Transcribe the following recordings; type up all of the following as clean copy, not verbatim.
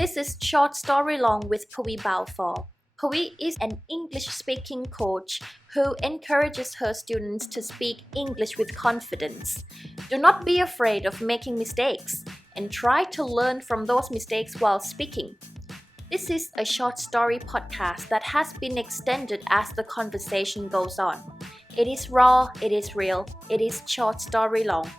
This is Short Story Long with Pawi Balfour. Pawi is an English-speaking coach who encourages her students to speak English with confidence. Do not be afraid of making mistakes and try to learn from those mistakes while speaking. This is a short story podcast that has been extended as the conversation goes on. It is raw, it is real, it is short story long.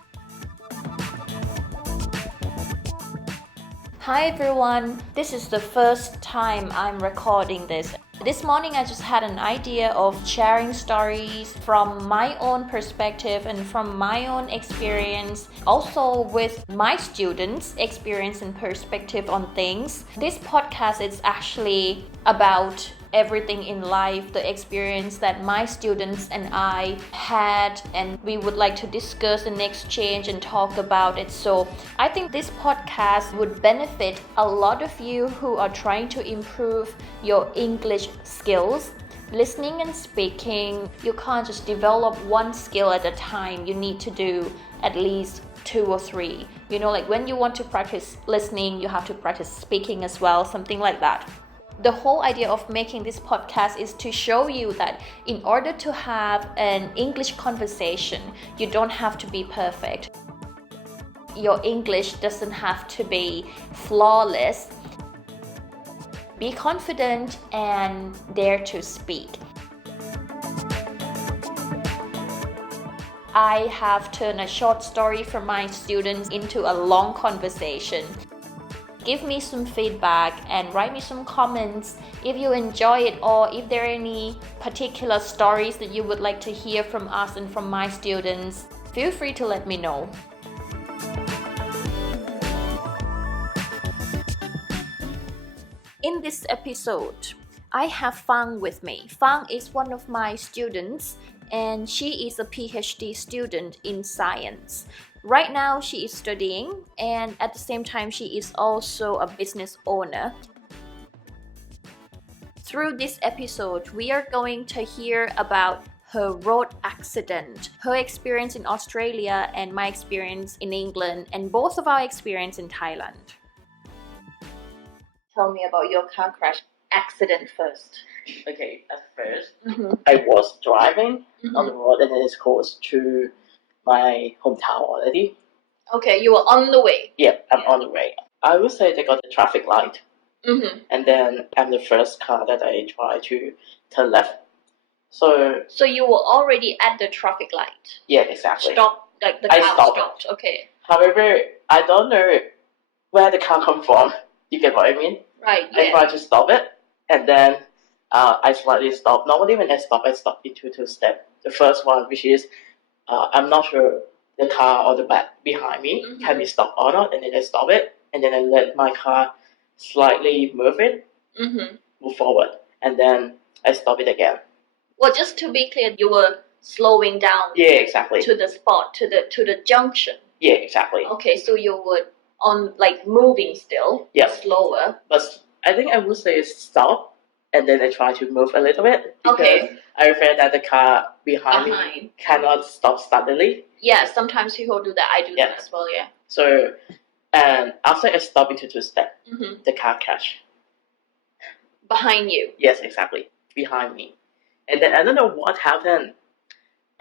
Hi everyone, this is the first time I'm recording this. This morning I just had an idea of sharing stories from my own perspective and from my own experience, also with my students' experience and perspective on things. This podcast is actually about everything in life, the experience that my students and I had, and we would like to discuss and exchange and talk about it. So I think this podcast would benefit a lot of you who are trying to improve your English skills. Listening and speaking, you can't just develop one skill at a time. You need to do at least 2 or 3. You know, like when you want to practice listening, you have to practice speaking as well, something like that. The whole idea of making this podcast is to show you that in order to have an English conversation, you don't have to be perfect. Your English doesn't have to be flawless. Be confident and dare to speak. I have turned a short story from my students into a long conversation. Give me some feedback and write me some comments if you enjoy it, or if there are any particular stories that you would like to hear from us and from my students. Feel free to let me know. In this episode, I have Fang with me. Fang is one of my students and she is a PhD student in science. Right now, she is studying, and at the same time, she is also a business owner. Through this episode, we are going to hear about her road accident, her experience in Australia, and my experience in England, and both of our experience in Thailand. Tell me about your car crash accident first. Okay, at first, I was driving on the road and then it's close to my hometown already. Okay, you were on the way. Yeah, I'm on the way. I would say they got the traffic light. And then I'm the first car that I try to turn left. So you were already at the traffic light? Yeah, exactly. Stop, like the car stopped. Okay. However, I don't know where the car come from. You get what I mean? Right, I try to stop it and then I slightly stop. Normally when I stop into 2 steps. The first one, which is I'm not sure the car or the back behind me can be stopped or not, and then I stop it, and then I let my car slightly move forward, and then I stop it again. Well, just to be clear, you were slowing down. Yeah, exactly. To the spot, to the junction. Yeah, exactly. Okay, so you were on moving still. Yeah. Slower. But I think I would say stop, and then I try to move a little bit because I fear that the car behind me cannot stop suddenly. Yeah, sometimes people do that. I do that as well, yeah. So, and after I stop into 2 steps, the car crashed. Behind you? Yes, exactly. Behind me. And then I don't know what happened.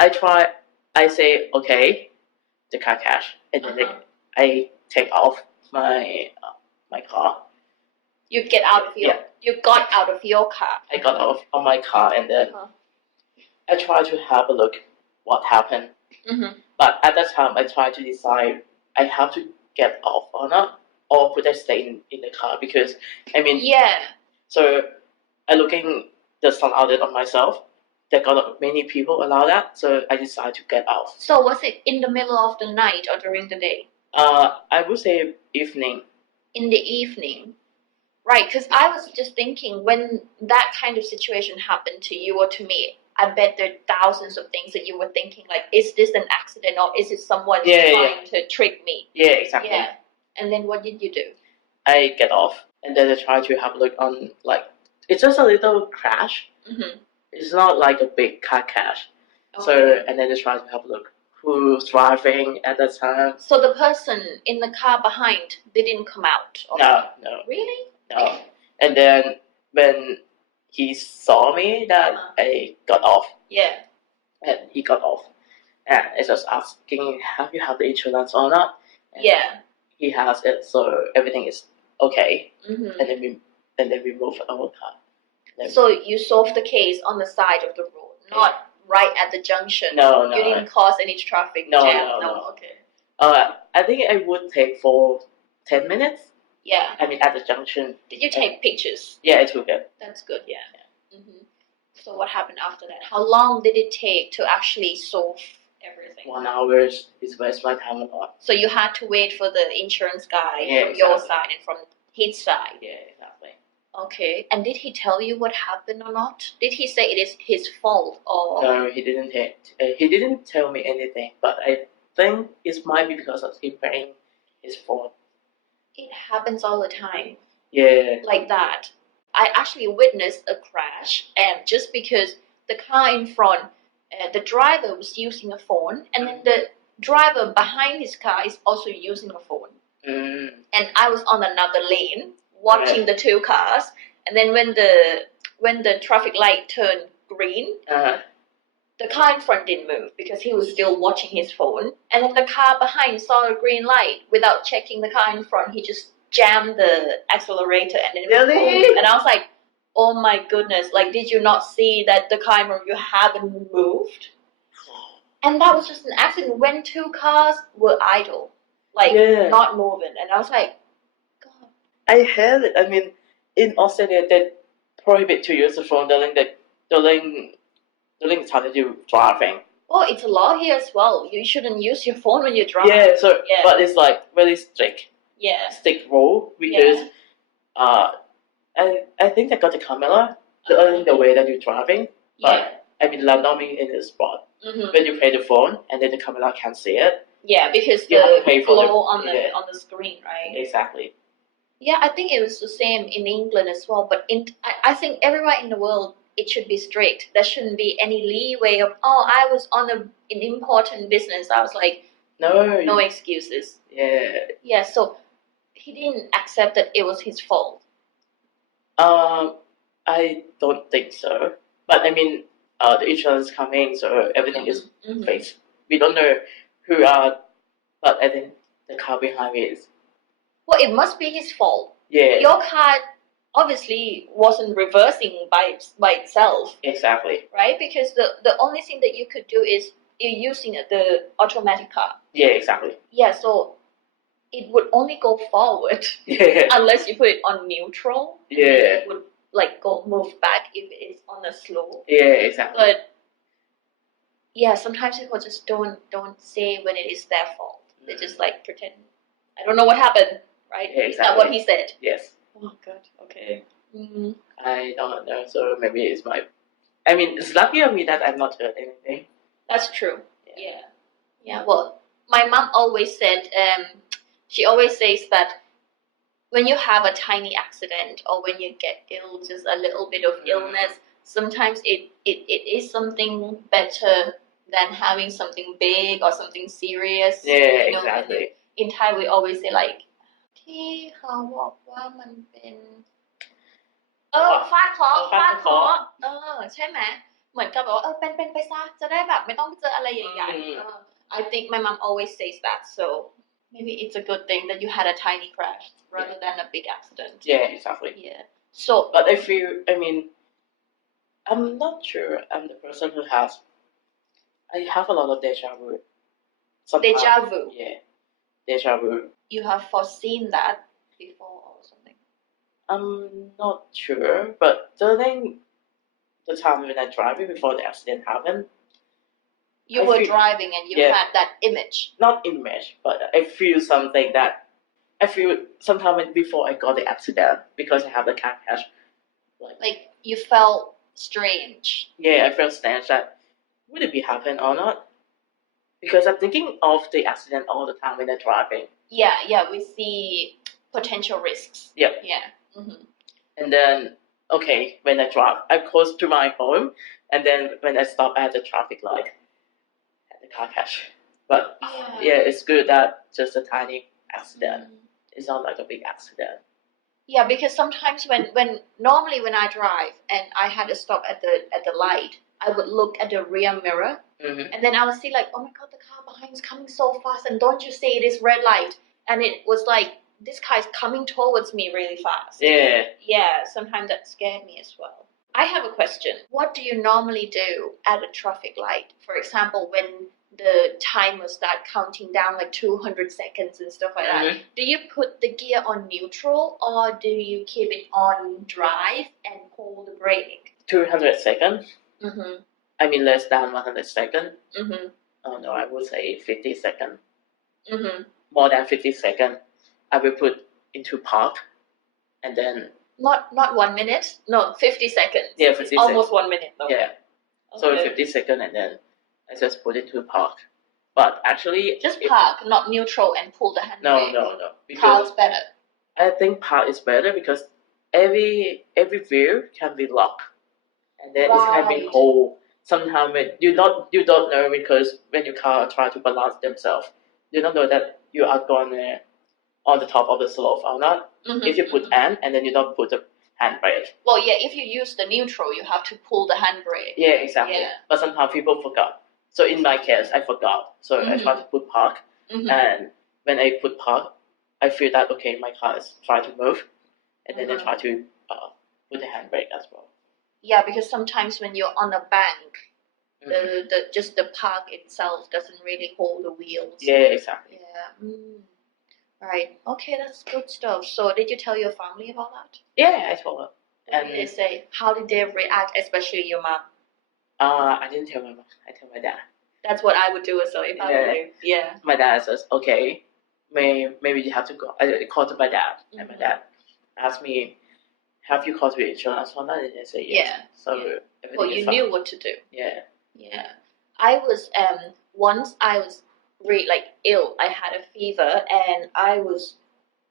I say, okay, the car crashed. And then I take off my car. You get out of your... Yeah. You got out of your car. I got out of my car and then I tried to have a look what happened. But at that time, I tried to decide I have to get off or not, or could I stay in the car? Because, I mean... Yeah. So, I looking the sun outlet on myself. There got many people allow that, so I decided to get out. So, was it in the middle of the night or during the day? I would say evening. In the evening? Right, because I was just thinking, when that kind of situation happened to you or to me, I bet there are thousands of things that you were thinking, like, is this an accident or is it someone trying to trick me? Yeah, exactly. Yeah. And then what did you do? I get off and then I try to have a look on, it's just a little crash. It's not like a big car crash. Okay. So, and then I try to have a look who's driving at the time. So the person in the car behind didn't come out? Or No, no, Really? no. And then when he saw me, that I got off, Yeah. and he got off, and I just asking, have you have the insurance or not? And Yeah. he has it, so everything is okay. Mm-hmm. And then we move our car. So you solved the case on the side of the road, not right at the junction. No, You didn't cause any traffic jam. No. Okay. I think it would take for 10 minutes. Yeah. I mean, at the junction. Did you take pictures? Yeah, I took it. That's good. Yeah. Mm-hmm. So what happened after that? How long did it take to actually solve everything? 1 hour is waste my time a lot. So you had to wait for the insurance guy Yeah, from your exactly. side and from his side. Yeah, exactly. Okay. And did he tell you what happened or not? Did he say it is his fault or? No, he didn't. He didn't tell me anything, but I think it might be because of him paying his phone. It happens all the time. Yeah. Like that. I actually witnessed a crash, and just because the car in front, the driver was using a phone, and then the driver behind his car is also using a phone. Mm. And I was on another lane watching the two cars, and then when the traffic light turned green, the car in front didn't move because he was still watching his phone, and then the car behind saw a green light without checking the car in front. He just jammed the accelerator and then Really? boom. And I was like, oh my goodness, like, did you not see that the car in front of you haven't moved? And that was just an accident when two cars were idle, like not moving. And I was like, God. I hate it. I mean, in Australia, they prohibit to use the phone during the time that you're driving. Well, it's a law here as well. You shouldn't use your phone when you're driving. Yeah, so but it's like really strict. Yeah. Strict rule because I think they got the camera during the way that you're driving. But I mean randomly in the spot. Mm-hmm. When you pay the phone and then the camera can see it. Yeah, because you have to pay the for glow on the screen, right? Exactly. Yeah, I think it was the same in England as well. But I think everywhere in the world, it should be strict. There shouldn't be any leeway of, oh, I was on an important business. I was like, no excuses. Yeah. Yeah, so he didn't accept that it was his fault. I don't think so. But I mean, the insurance coming, so everything is fixed. We don't know who are, but I think the car behind me is. Well, it must be his fault. Yeah. Your car obviously wasn't reversing by itself. Exactly. Right? Because the only thing that you could do is you're using the automatic car. Yeah, exactly. Yeah, so it would only go forward. Yeah. Unless you put it on neutral. Yeah. It would like move back if it's on a slow. Yeah, exactly. But yeah, sometimes people just don't say when it is their fault. They just like pretend. I don't know what happened, right? Yeah, exactly. Is that what he said? Yes. Oh God. Okay. Mm-hmm. I don't know. So maybe it's my. I mean, it's lucky of me that I've not heard anything. That's true. Yeah. Well, my mom always said. She always says that when you have a tiny accident or when you get ill, just a little bit of illness, sometimes it is something better than having something big or something serious. Yeah, you know, exactly. In Thai, we always say like, ที่เขาบอกว่ามันเป็นฟาดเคราะห์ใช่ไหมเหมือนกับแบบว่าเป็นไปซะจะได้แบบไม่ต้องเจออะไรใหญ่ๆI think my mom always says that, so maybe it's a good thing that you had a tiny crash rather than a big accident. Yeah, exactly. Yeah. So, but I mean, I'm not sure I'm the person who has. I have a lot of deja vu. Deja vu. Yeah, deja vu. You have foreseen that before or something? I'm not sure, but during the time when I drive before the accident happened, you were driving and you had that image. Not image, but I feel something that I feel sometime before I got the accident because I have the car crash. Like you felt strange. Yeah, I felt strange that would it be happen or not? Because I'm thinking of the accident all the time when I'm driving. Yeah, we see potential risks. Yeah. Mm-hmm. And then, okay, when I drive, I'm close to my home, and then when I stop at the traffic light, at the car crash. But yeah, it's good that just a tiny accident. It's not like a big accident. Yeah, because sometimes when normally when I drive and I had to stop at the light, I would look at the rear mirror, and then I would see like, oh my god, the car behind is coming so fast, and don't you see it is red light? And it was like this car is coming towards me really fast. Yeah. Yeah, sometimes that scared me as well. I have a question. What do you normally do at a traffic light? For example, when the timer start counting down like 200 seconds and stuff like that. Do you put the gear on neutral or do you keep it on drive and pull the brake? 200 seconds. I mean less than 100 seconds. Oh no, I would say 50 seconds. More than 50 seconds, I will put into park, and then not 1 minute. No, 50 seconds. Yeah, 50 almost seconds. 1 minute though. Yeah. So 50 seconds, and then I just put it to park. But actually, just park, not neutral, and pull the handbrake. No. Park's better. I think park is better because every wheel can be locked, and then it can be hold. Sometimes you don't know, because when your car try to balance themselves, you don't know that you are going on the top of the slope or not. If you put and then you don't put the handbrake. Well, yeah, if you use the neutral, you have to pull the handbrake. Yeah, exactly. Yeah. But sometimes people forgot. So in my case, I forgot. So I try to put park, and when I put park, I feel that okay, my car is trying to move, and then I try to put the handbrake as well. Yeah, because sometimes when you're on a bank, the park itself doesn't really hold the wheels. Yeah, exactly. Yeah. Right. Okay, that's good stuff. So did you tell your family about that? Yeah, I told her. What did they say? How did they react, especially your mom? I didn't tell my mom. I told my dad. That's what I would do as well if I were you. Yeah. My dad says, okay, maybe you have to go. I called to my dad, and my dad asked me, have you called your insurance or not? And I said yes. Yeah. So everything is fine. Knew what to do. Yeah. Yeah. I was once I was really ill. I had a fever and I was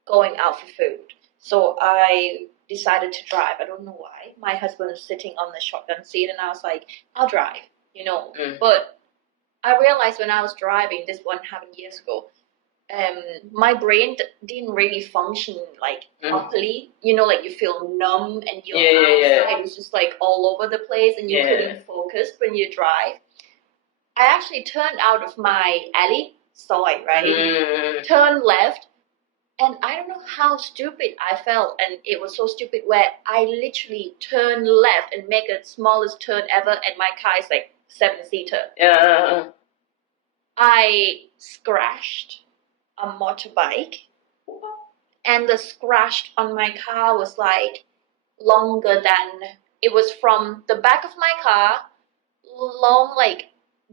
going out for food. So I decided to drive. I don't know why. My husband was sitting on the shotgun seat and I was like, I'll drive, But I realized when I was driving, this one happened years ago, my brain didn't really function properly. You feel numb and your eyesight was just all over the place and you couldn't focus when you drive. I actually turned out of my alley, soy, right? Turned left, and I don't know how stupid I felt, and it was so stupid where I literally turned left and make the smallest turn ever, and my car is 7-seater. Yeah. I scratched a motorbike, and the scratch on my car was longer than, it was from the back of my car, long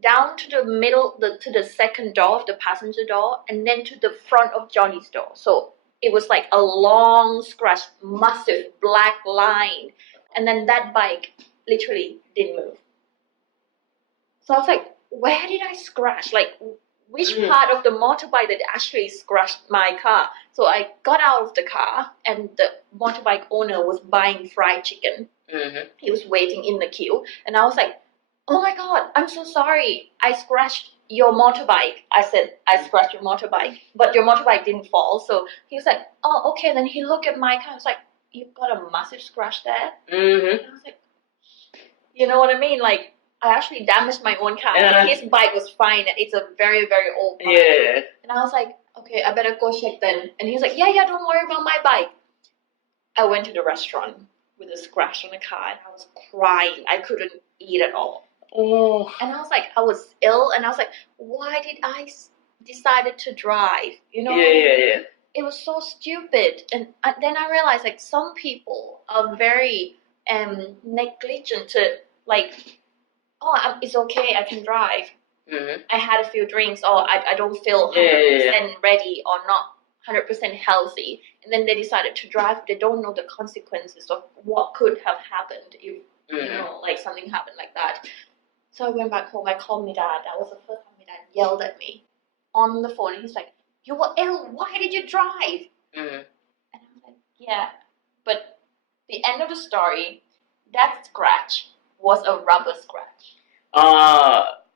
down to the middle, to the second door of the passenger door, and then to the front of Johnny's door. So it was a long scratch, massive black line, and then that bike literally didn't move. So I was like, where did I scratch? Which part of the motorbike that actually scratched my car? So I got out of the car, and the motorbike owner was buying fried chicken. He was waiting in the queue, and I was like, oh my god, I'm so sorry. I scratched your motorbike. I said, I scratched your motorbike, but your motorbike didn't fall. So he was like, oh, okay. Then he looked at my car and was like, you've got a massive scratch there. And I was like, you know what I mean? I actually damaged my own car. His bike was fine. It's a very, very old bike. Yeah. And I was like, okay, I better go check then. And he was like, yeah, don't worry about my bike. I went to the restaurant with a scratch on the car and I was crying. I couldn't eat at all. Oh. And I was like, I was ill, and I was like, why did I decided to drive? Yeah. It was so stupid. And then I realized some people are very negligent to it's okay, I can drive. I had a few drinks, or I don't feel 100% ready or not 100% healthy, and then they decided to drive. They don't know the consequences of what could have happened if something happened like that. So I went back home. I called my dad. That was the first time my dad yelled at me on the phone. And he's like, you were ill. Why did you drive? And I was like, yeah. But the end of the story, that scratch was a rubber scratch.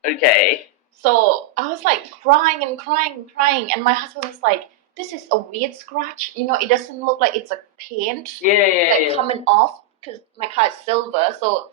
Okay. So I was like crying and crying and crying, and my husband was like, "This is a weird scratch. You know, it doesn't look like it's a paint coming off because my car is silver, so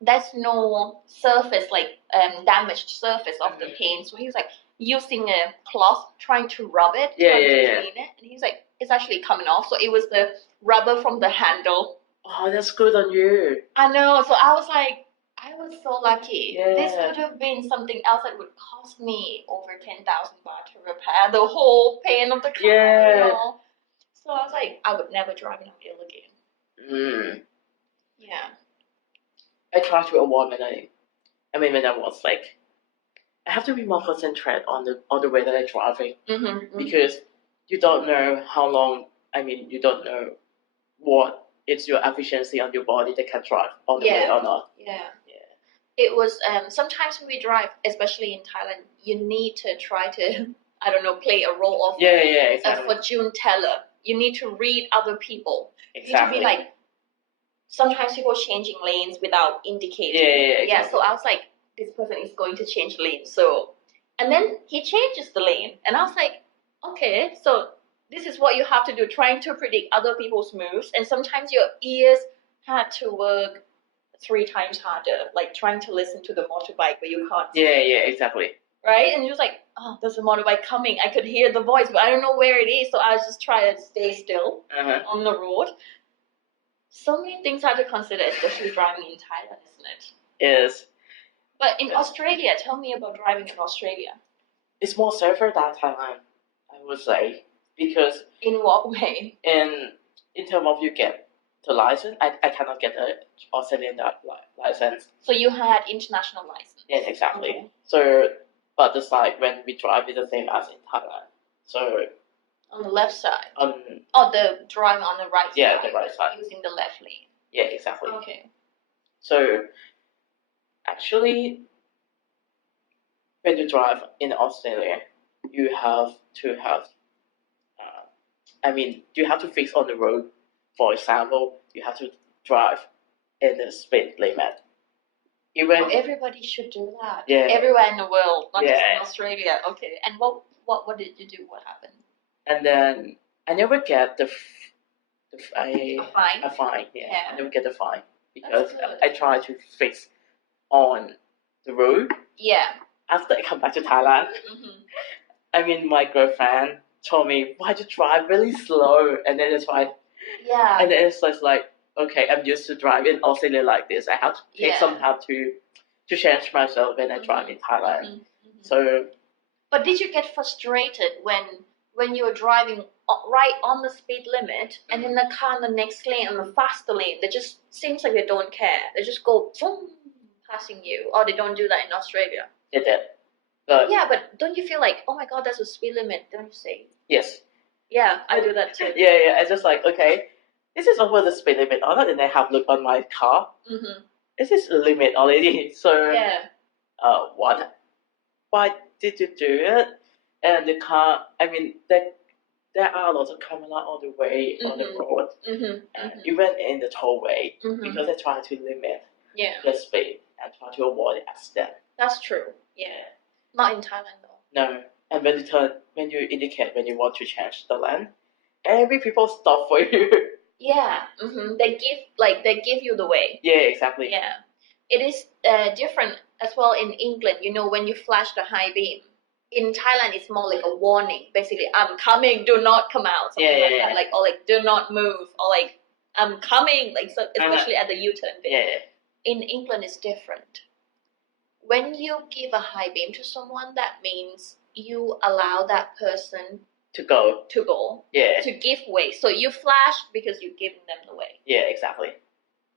there's no surface like damaged surface of the paint." So he was like using a cloth trying to rub it, trying to clean it, and he's like, "It's actually coming off." So it was the rubber from the handle. Oh, that's good on you. I know. So I was like, I was so lucky. Yeah. This could have been something else that would cost me over 10,000 baht to repair the whole paint of the car. Yeah. You know? So I was like, I would never drive an uphill again. Yeah. I try to avoid when I was like, I have to be more concentrated on the way that I'm driving because you don't know how long. You don't know what is your efficiency on your body that can drive on the way or not. Yeah. It was sometimes when we drive, especially in Thailand, you need to try to play a role of exactly. a fortune teller. You need to read other people. Exactly. You need to be like, sometimes people changing lanes without indicating. Exactly. So I was like, this person is going to change lanes. So, and then he changes the lane, and I was like, okay, so this is what you have to do, trying to predict other people's moves, and sometimes your ears had to work 3 times harder, like trying to listen to the motorbike, but you can't. Exactly. Right? And you're just like, oh, there's a motorbike coming. I could hear the voice, but I don't know where it is, so I was just trying to stay still on the road. So many things I had to consider, especially driving in Thailand, isn't it? Yes. But in Australia, tell me about driving in Australia. It's more safer than Thailand, I would say, because in what way? In terms of you get the license, I cannot get an Australian license. So you had international license. Yeah, exactly. Okay. So, but the side when we drive is the same as in Thailand. So. On the left side. The driving on the right side. Yeah, the right side. Using the left lane. Yeah, exactly. Okay. So, actually, when you drive in Australia, you have to have. You have to fix on the road. For example, you have to drive in the speed limit. Everybody should do that. Yeah. Everywhere in the world, not just in Australia. Okay. And what did you do? What happened? And then I never get a fine. A fine, yeah. I never get a fine because That's good. I try to fix on the road. Yeah. After I come back to Thailand, my girlfriend told me, why do you drive really slow? And then it's like, and then it's just like, okay, I'm used to driving in Australia like this. I have to take some time to change myself when I drive in Thailand. So. But did you get frustrated when you were driving right on the speed limit and in the car in the next lane, on the faster lane, they just seems like they don't care. They just go boom, passing you, or they don't do that in Australia. They did. But don't you feel like, oh my god, there's a speed limit, don't you say? Yes. Yeah, I do that too. I just like, okay, this is over the speed limit or not, and I have look on my car. This is the limit already. So what? Why did you do it? And the car, there are lots of camera on the way on the road, even in the tollway, because I try to limit the speed and try to avoid accident. That's true. Yeah. Not in Thailand though. No. And when you indicate when you want to change the lane, every people stop for you. Yeah. They give you the way. Yeah, exactly. Yeah. It is different as well in England. When you flash the high beam. In Thailand, it's more like a warning. Basically, I'm coming. Do not come out. Something like that. Or do not move. Or I'm coming. Especially at the U-turn bit. Yeah. In England, it's different. When you give a high beam to someone, that means you allow that person to go. Yeah. To give way. So you flash because you're giving them the way. Yeah, exactly.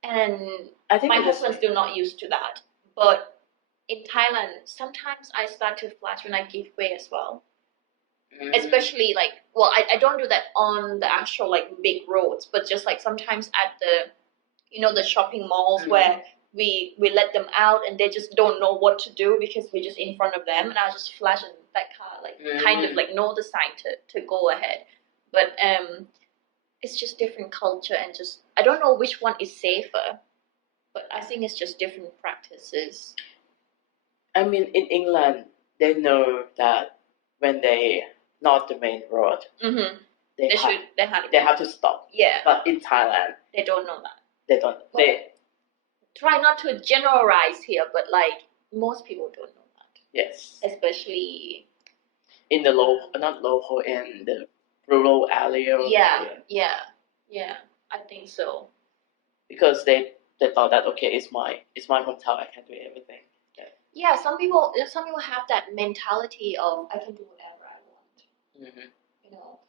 And I think my husband's still not used to that. But in Thailand, sometimes I start to flash when I give way as well. Especially I don't do that on the actual big roads, but just sometimes at the the shopping malls where we let them out and they just don't know what to do because we're just in front of them, and I just flash in that car kind of know the sign to go ahead. But it's just different culture, and just I don't know which one is safer, but I think it's just different practices. In England, they know that when they not the main road, Mm-hmm. they have to stop. Yeah. But in Thailand, They don't know that. they don't. They try not to generalize here, but like most people don't know that. yes. Especially In the not local, in the rural area. Yeah. I think so. Because they thought that okay, it's my hometown, I can do everything. Yeah, some people have that mentality of I can do whatever I want. Mm-hmm. You know,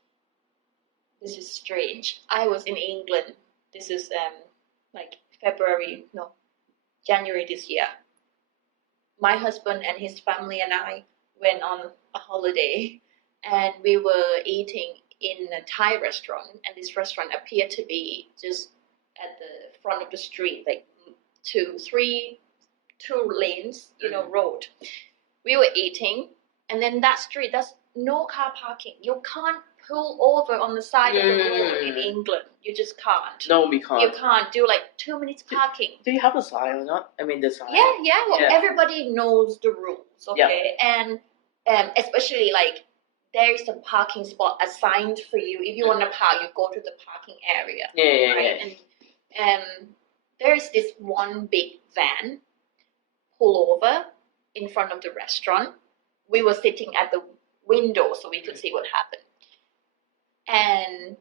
this is strange. I was in England. This is like January this year. My husband and his family and I went on a holiday, and we were eating in a Thai restaurant, and this restaurant appeared to be just at the front of the street, like two lanes, road. We were eating, and then that street, there's no car parking. You can't pull over on the side of the road in England. You just can't. No, we can't. You can't do like 2 minutes parking. Do you have a sign or not? I mean, the sign. Yeah. Well, everybody knows the rules, okay? Yeah. And especially like there is a parking spot assigned for you. If you want to park, you go to the parking area. Right? And there is this one big van pull over in front of the restaurant. We were sitting at the window so we could see what happened. And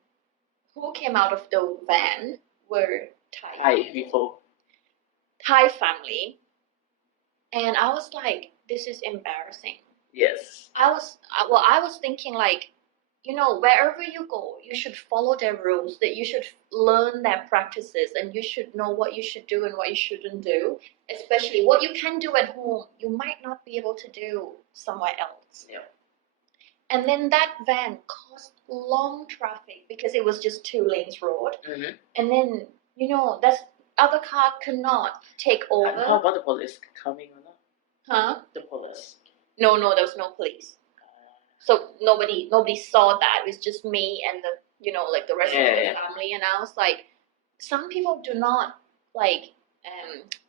who came out of the van were Thai people. Thai family. And I was like, this is embarrassing. Yes. I was thinking like, wherever you go, you should follow their rules, that you should learn their practices, and you should know what you should do and what you shouldn't do. Especially what you can do at home, you might not be able to do somewhere else. Yeah. And then that van caused long traffic because it was just 2 lanes road. Mm-hmm. And then, that other car could not take over. And how about the police coming or not? Huh? The police. No, there was no police. So nobody saw that. It was just me and the rest of the family. And I was like, some people do not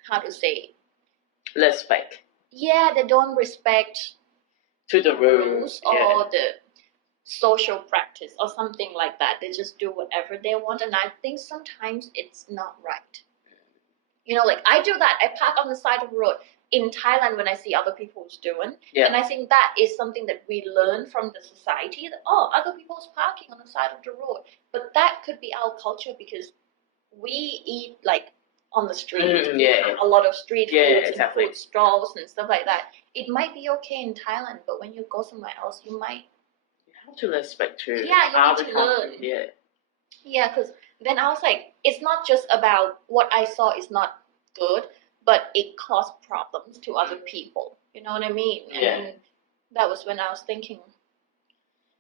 how to say? Respect. Yeah, they don't respect to the rules or the social practice or something like that. They just do whatever they want, and I think sometimes it's not right. I do that. I park on the side of the road in Thailand when I see other people's doing, and I think that is something that we learn from the society, that other people's parking on the side of the road. But that could be our culture because we eat on the street, a lot of street foods and food stalls and stuff like that. It might be okay in Thailand, but when you go somewhere else, you have to respect too. You need to learn. Yeah, because then I was like, it's not just about what I saw is not good, but it caused problems to other people. You know what I mean? And that was when I was thinking,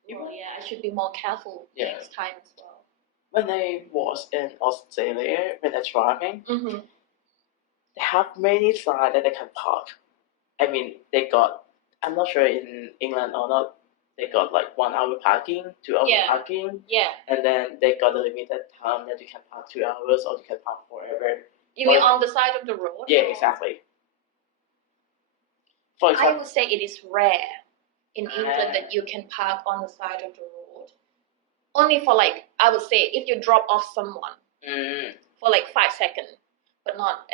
I should be more careful next time as well. When I was in Australia, when I was driving, they have many signs that they can park. I mean, they got, I'm not sure in England or not, they got 1 hour parking, 2 hour parking. Yeah. And then they got a limited time that you can park 2 hours or you can park forever. You mean on the side of the road? Yeah, exactly. For example, I would say it is rare in England that you can park on the side of the road. Only for I would say if you drop off someone for 5 seconds, but not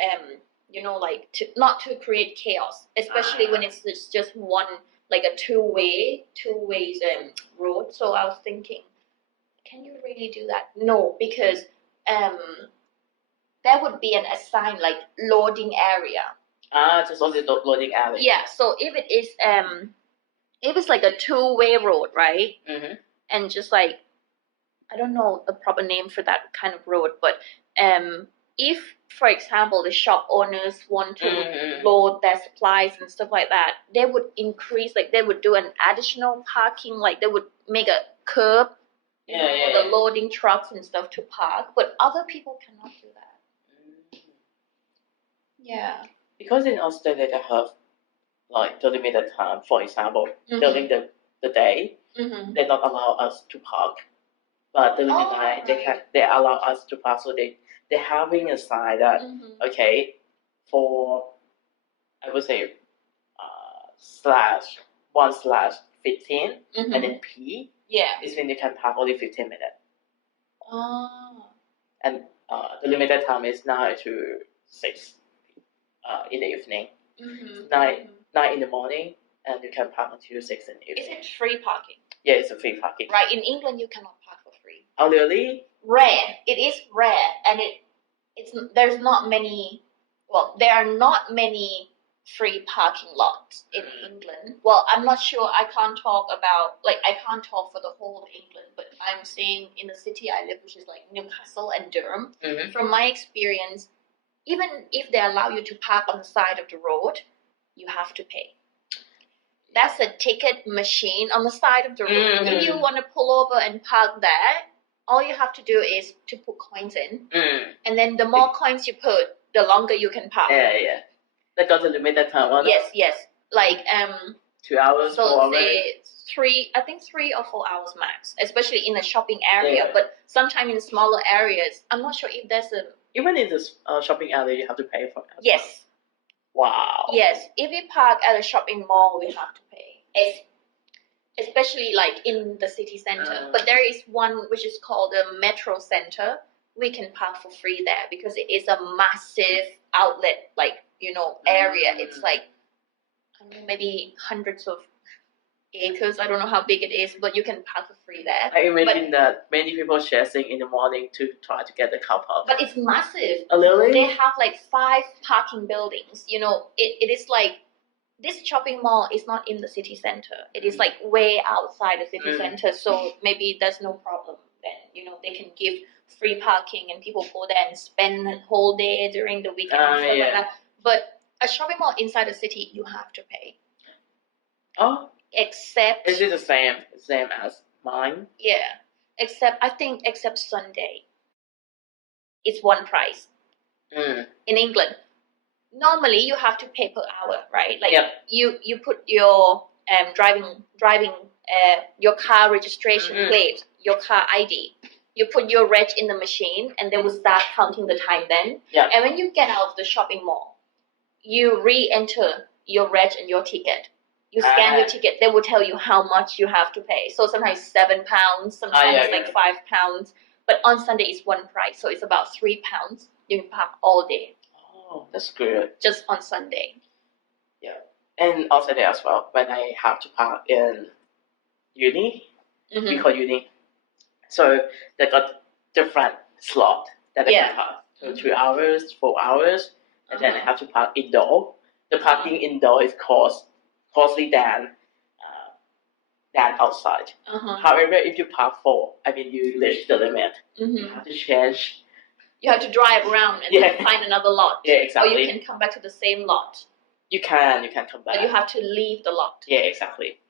not to create chaos, especially when it's just one a two-way road. So I was thinking, can you really do that? No, because there would be a sign loading area. Just only loading area. Yeah. So if it is if it's a two-way road, right? Mm-hmm. And just I don't know the proper name for that kind of road, but if, for example, the shop owners want to load their supplies and stuff like that, they would increase, they would do an additional parking, they would make a curb for the loading trucks and stuff to park, but other people cannot do that. Yeah. Because in Australia they have the limited time. For example, during the day, they don't allow us to park. But the limit night, they allow us to park, so they're having a sign that for I would say 1/15, Mhm. and then P Yeah. is when you can park only 15 minutes. Oh. And the limited time is 9 to 6 in the evening. Mhm. 9 in the morning, and you can park until 6 in the Is evening. it free parking? Yeah, it's a free parking. Right. In England, you cannot park for free. Oh, really? Rare. It is rare, and there's not many. Well, there are not many free parking lots in England. Well, I'm not sure. I can't talk for the whole of England, but I'm saying in the city I live, which is like Newcastle and Durham. Mm-hmm. From my experience, even if they allow you to park on the side of the road, you have to pay. That's a ticket machine on the side of the road. Mm-hmm. If you want to pull over and park there, all you have to do is to put coins in, and then the more coins you put, the longer you can park. Yeah. That got the limited time, wasn't it? Yes. Like 2 hours, 4 so hours. say 3 or 4 hours max, especially in a shopping area. Yeah. But sometimes in smaller areas, I'm not sure if there's a Even in this shopping area, you have to pay for it. yes. Wow. Yes, if we park at a shopping mall, we have to pay. Especially like in the city center. But there is one which is called the Metro Center. We can park for free there because it is a massive outlet, area. It's like, I don't know, maybe hundreds of acres. I don't know how big it is, but you can park for free there. I imagine that many people chasing in the morning to try to get the car park. But it's massive. Oh, really? They have like 5 parking buildings. It is like, this shopping mall is not in the city center. It is like way outside the city center, so maybe there's no problem then. They can give free parking and people go there and spend the whole day during the weekend and stuff like that. But a shopping mall inside the city, you have to pay. Oh. Except. Is it the same as mine? Yeah. Except Sunday. It's one price. In England. Normally you have to pay per hour, right? Like you put your driving your car registration plate, your car ID. You put your reg in the machine, and they will start counting the time then. Yeah. And when you get out of the shopping mall, you re-enter your reg and your ticket. You scan your ticket. They will tell you how much you have to pay. So sometimes £7, sometimes like £5. But on Sunday it's one price, so it's about £3. You can park all day. Oh, that's good. Just on Sunday. Yeah. And on Sunday as well, when I have to park in uni, we call uni. So they got different slot that I can park. So 2 hours, 4 hours, and then I have to park indoor. The parking indoor is costly than outside. However, if you park you reach the limit. You have to change. You have to drive around and then find another lot. Yeah, exactly. Or you can come back to the same lot. You can come back. But you have to leave the lot. Yeah, exactly.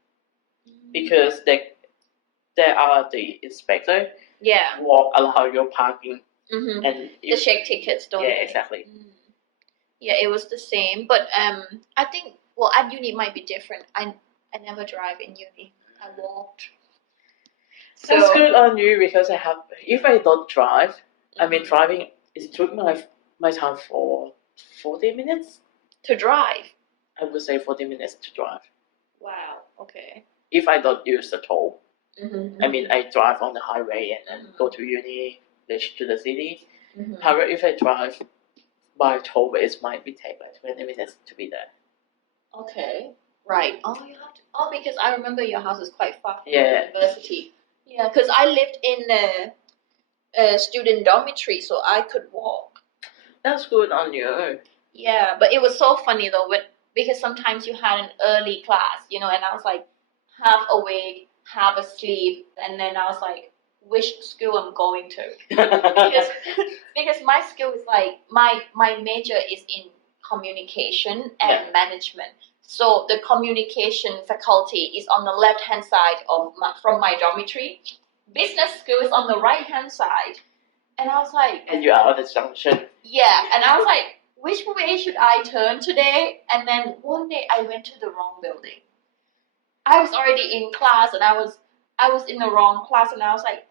Because there are the inspector. Yeah. Walk allow your parking. And the check tickets, don't Yeah, they? exactly. Yeah, it was the same. But I think at uni it might be different. I never drive in uni. I walked. So that's good on you because if I don't drive, driving it took my time for 40 minutes. To drive? I would say 40 minutes to drive. Wow, okay. If I don't use the toll. I drive on the highway and then go to uni, to the city. However, if I drive by tollway, it might take like 20 minutes to be there. Okay, right. You have to. Because I remember your house is quite far from the university. Yeah, because I lived in a student dormitory, so I could walk. That's good on you. Yeah, but it was so funny though, because sometimes you had an early class, and I was like half awake, half asleep, and then I was like, which school I'm going to? because my school is like my major is in communication and management. So the communication faculty is on the left-hand side from my dormitory. Business school is on the right-hand side. And I was like... And you are at the junction. Yeah, and I was like, which way should I turn today? And then one day I went to the wrong building. I was already in class and I was in the wrong class and I was like,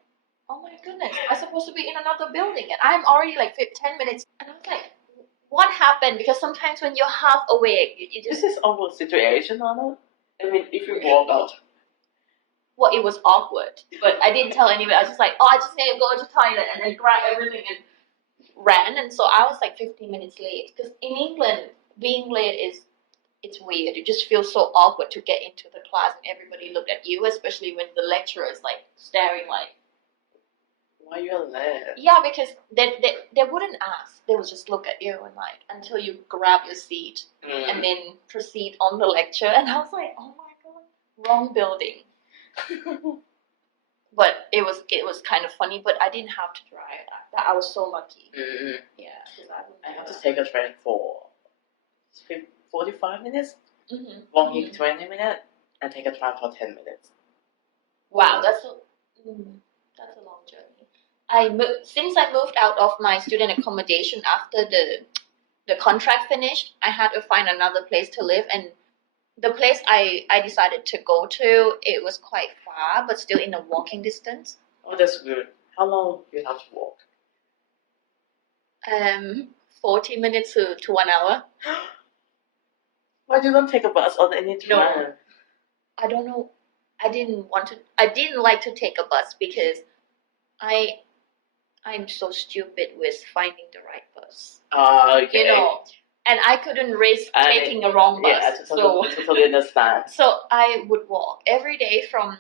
oh my goodness, I'm supposed to be in another building and I'm already like 10 minutes. And I was like, what happened? Because sometimes when you're half awake, you just... This is almost situation, Anna. I mean, if you walk out. Well, it was awkward, but I didn't tell anyone. I was just like, oh, I just need to go to the toilet, and then grab everything and ran. And so I was like 15 minutes late. Because in England, being late it's weird. You just feel so awkward to get into the class and everybody looked at you, especially when the lecturer is like staring like. Why you're late? Yeah, because they wouldn't ask. They would just look at you and like until you grab your seat and then proceed on the lecture. And I was like, oh my god, wrong building. But it was kind of funny. But I didn't have to drive. I was so lucky. Yeah, because I have to take a train for 45 minutes, walking 20 minutes, and take a tram for 10 minutes. Wow, that's a long journey. Since I moved out of my student accommodation after the contract finished, I had to find another place to live, and the place I decided to go to, it was quite far, but still in a walking distance. Oh, that's good. How long do you have to walk? 40 minutes to 1 hour. Why do you not take a bus or any tram? No, I don't know. I didn't like to take a bus because I'm so stupid with finding the right bus. Okay. You know, and I couldn't risk taking a wrong bus. Yeah, I totally understand. So I would walk every day from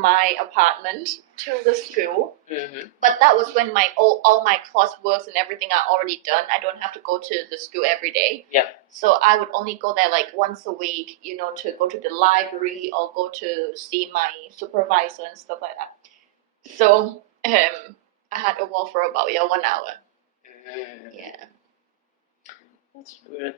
my apartment to the school. But that was when all my coursework and everything are already done. I don't have to go to the school every day. Yeah. So I would only go there like once a week, to go to the library or go to see my supervisor and stuff like that. So I had to walk for about 1 hour. Yeah. That's good.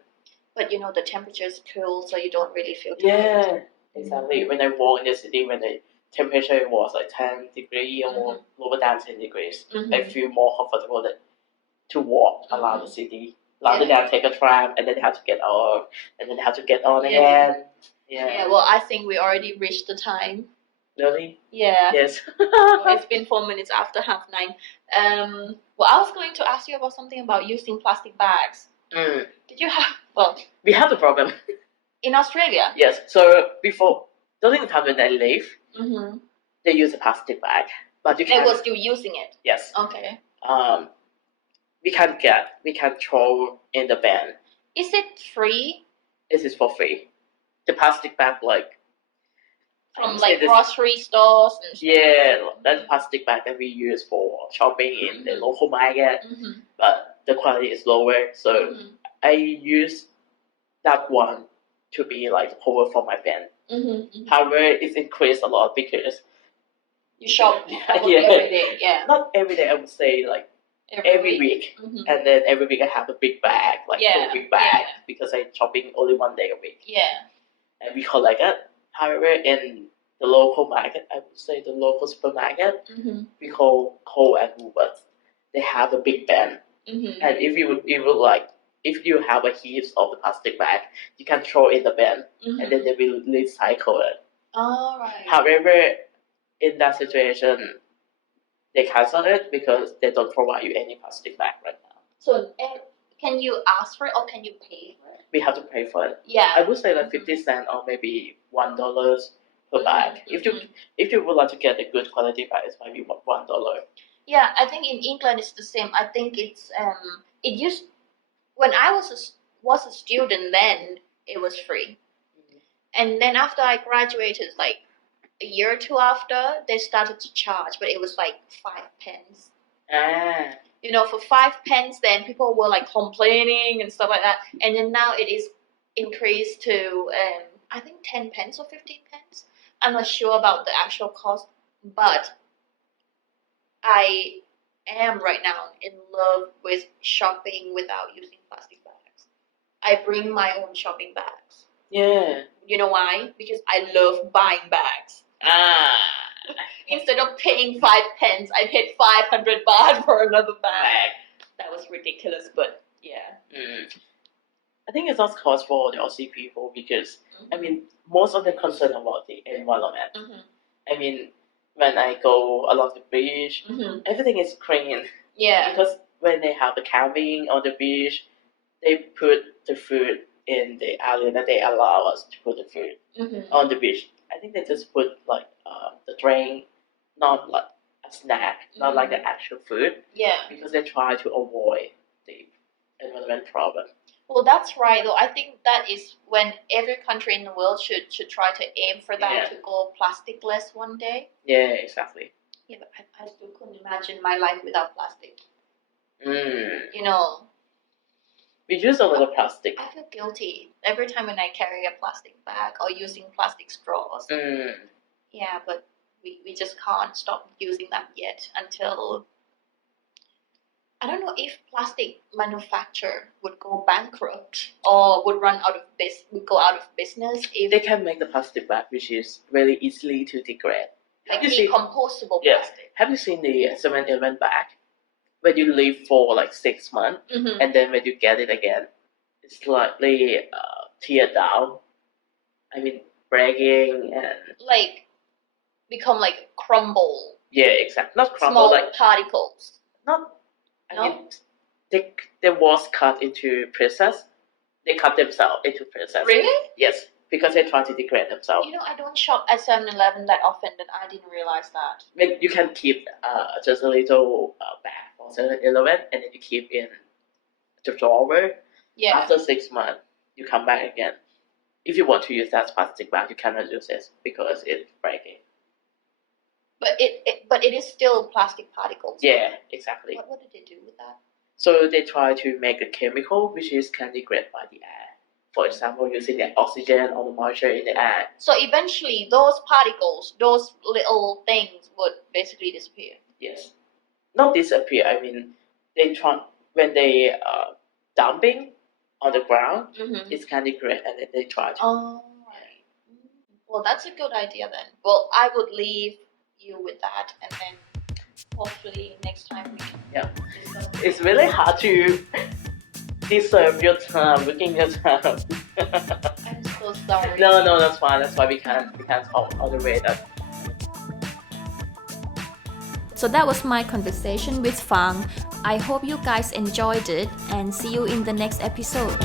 But the temperature is cool, so you don't really feel tired. Yeah, exactly. When I walk in the city, when the temperature was like 10 degrees or lower than 10 degrees, I feel more comfortable to walk around the city rather than take a tram and then have to get off and then have to get on again. Yeah. Well, I think we already reached the time. Really? Yeah. Yes. It's been 4 minutes after 9:30. Well, I was going to ask you about something about using plastic bags. Did you have? Well, we have the problem in Australia. Yes. So before during the time when they leave, they use a plastic bag, but they were still using it. Yes. Okay. We can throw in the bin. Is it free? This is for free. The plastic bag, from grocery stores and stuff. Yeah, that's plastic bag that we use for shopping in the local market, but the quality is lower. So I use that one to be the cover for my bin. However, it's increased a lot because you shop every day. Yeah. Not every day. I would say every week, and then every week I have a big bag, a big bag, because I'm shopping only 1 day a week. Yeah. And we collect it. However, in the local market, I would say the local supermarket, we call Coles and Woolworths. They have a big bin, and if you have a heap of the plastic bag, you can throw in the bin, and then they will recycle it. All right. However, in that situation, they cancel it because they don't provide you any plastic bag right now. So can you ask for it or can you pay for it? We have to pay for it. Yeah. I would say 50 cents or maybe $1 per bag. If you would like to get a good quality bag, it's maybe $1. Yeah, I think in England it's the same. I think it's when I was a student then it was free, and then after I graduated, a year or two after, they started to charge, but it was 5 pence. For 5 pence, then people were complaining and stuff like that, and then now it is increased to I think 10 pence or 15 pence. I'm not sure about the actual cost, but I am right now in love with shopping without using plastic bags. I bring my own shopping bags. Yeah. You know why? Because I love buying bags. Instead of paying 5 pence, I paid 500 baht for another bag. That was ridiculous, but yeah. I think it's not cost for the Aussie people because most of them concerned about the environment. When I go along the beach, everything is clean. Yeah. Because when they have the camping on the beach, they put the food in the area that they allow us to put the food on the beach. I think they just put like the drink, not like a snack, not like the actual food, because they try to avoid the environment problem. Well, that's right. Though I think that is when every country in the world should try to aim for that to go plasticless one day. Yeah, exactly. Yeah, but I still couldn't imagine my life without plastic. You know, we use a lot of plastic. I feel guilty every time when I carry a plastic bag or using plastic straws. Yeah, but we just can't stop using them yet until I don't know if plastic manufacturer would go bankrupt or would go out of business if they can make the plastic bag, which is very easily to degrade. Like decomposable plastic. Have you seen the 7-Eleven bag? When you leave for like 6 months, and then when you get it again, it's slightly teared down. I mean, breaking and like become like crumble. Yeah, exactly. Not crumble, small like particles. Not. I mean, they was cut into pieces. They cut themselves into pieces. Really? Yes, because they try to degrade themselves. You know, I don't shop at 7-Eleven that often, and I didn't realize that. I mean, you can keep just a little bag for 7-Eleven, and then you keep in the drawer. Yeah. After 6 months, you come back again. If you want to use that plastic bag, you cannot use it because it's breaking. But it is still plastic particles. Yeah, exactly. What did they do with that? So they try to make a chemical which is can degrade by the air. For example, using the oxygen or the moisture in the air. So eventually, those particles, those little things, would basically disappear. Yes, not disappear. I mean, they try when they dumping on the ground, it can degrade, and then they try to. Oh, right. Well, that's a good idea then. Well, I would leave you with that, and then hopefully next time we can discuss. It's really hard to deserve your time, looking your time. I'm so sorry. No, that's fine. That's why we can't talk all the way that. So that was my conversation with Fang. I hope you guys enjoyed it, and see you in the next episode.